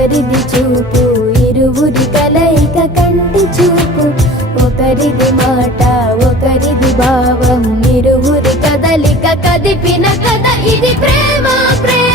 ఒకరిది చూపు ఇరువురి కలయిక కంటి చూపు, ఒకరిది మాట ఒకరిది భావం ఇరువురి కదలిక కదిపిన కథ ఇది ప్రేమ ప్రేమ.